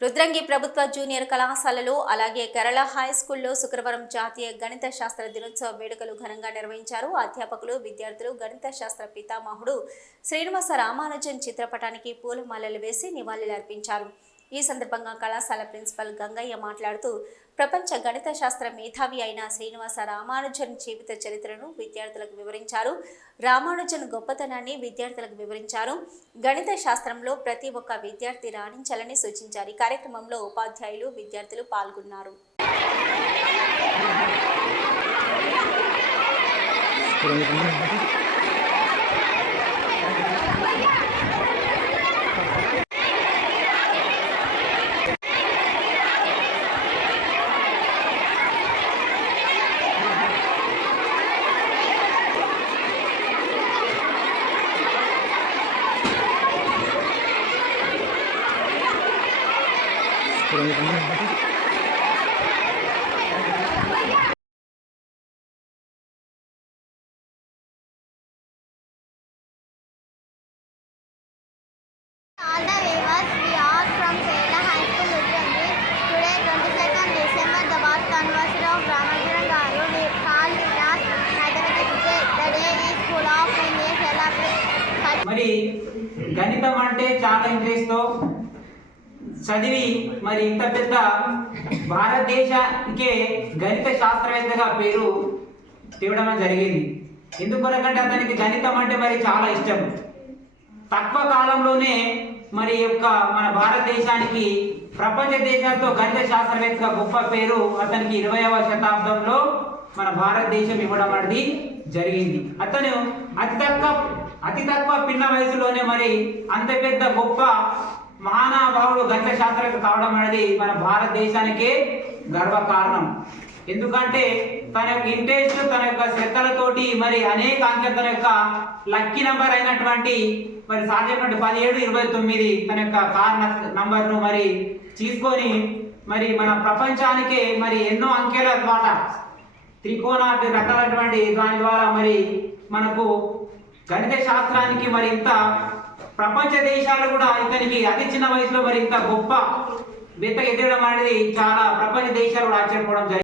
రుద్రంగి ప్రభుత్వ జూనియర్ కళాశాలలో అలాగే కేరళ హై స్కూల్లో శుక్రవారం జాతీయ గణిత శాస్త్ర దినోత్సవ వేడుకలు ఘనంగా నిర్వహించారు. అధ్యాపకులు విద్యార్థులు గణిత శాస్త్ర పితామహుడు శ్రీనివాస రామానుజన్ చిత్రపటానికి పూలమాలలు వేసి నివాళులర్పించారు. ఈ సందర్భంగా కళాశాల ప్రిన్సిపల్ గంగయ్య మాట్లాడుతూ ప్రపంచ గణిత శాస్త్ర మేధావి అయిన శ్రీనివాస రామానుజన్ జీవిత చరిత్రను విద్యార్థులకు వివరించారు. రామానుజన్ గొప్పతనాన్ని విద్యార్థులకు వివరించారు. గణిత శాస్త్రంలో ప్రతి ఒక్క విద్యార్థి రాణించాలని సూచించారు. ఈ కార్యక్రమంలో ఉపాధ్యాయులు విద్యార్థులు పాల్గొన్నారు. Thank you. మరి గణితం అంటే చాలా ఇంట్రెస్ట్తో చదివి మరి ఇంత పెద్ద భారతదేశానికే గణిత శాస్త్రవేత్తగా పేరు తేవడం జరిగింది. ఎందుకొరకంటే అతనికి గణితం అంటే మరి చాలా ఇష్టం. తక్కువ కాలంలోనే మరి యొక్క మన భారతదేశానికి ప్రపంచ దేశాలతో గణిత శాస్త్రవేత్తగా గొప్ప పేరు అతనికి ఇరవైవ శతాబ్దంలో మన భారతదేశం ఇవ్వడం అనేది జరిగింది. అతను అతి తక్కువ అతి తక్కువ పిన్న వయసులోనే మరి అంత పెద్ద గొప్ప మహానుభావుడు గణిత శాస్త్రవేత్త కావడం అనేది మన భారతదేశానికే గర్వకారణం. ఎందుకంటే తన యొక్క ఇంట్రెస్ట్ తన యొక్క శ్రద్ధలతోటి మరి అనేక అంకె తన యొక్క లక్కీ నంబర్ అయినటువంటి మరి సాధ్యమైనటువంటి పదిహేడు ఇరవై తొమ్మిది తన యొక్క కార్ నంబర్ను మరి తీసుకొని మరి మన ప్రపంచానికే మరి ఎన్నో అంకెల ద్వారా త్రికోణాటి రకాలైనటువంటి దాని ద్వారా మరి మనకు గణిత శాస్త్రానికి మరి ఇంత ప్రపంచ దేశాలు కూడా ఇతనికి అతి చిన్న వయసులో మరి ఇంత గొప్ప బెత్త ఎదగడం అనేది చాలా ప్రపంచ దేశాలు కూడా ఆశ్చర్యపోవడం జరిగింది.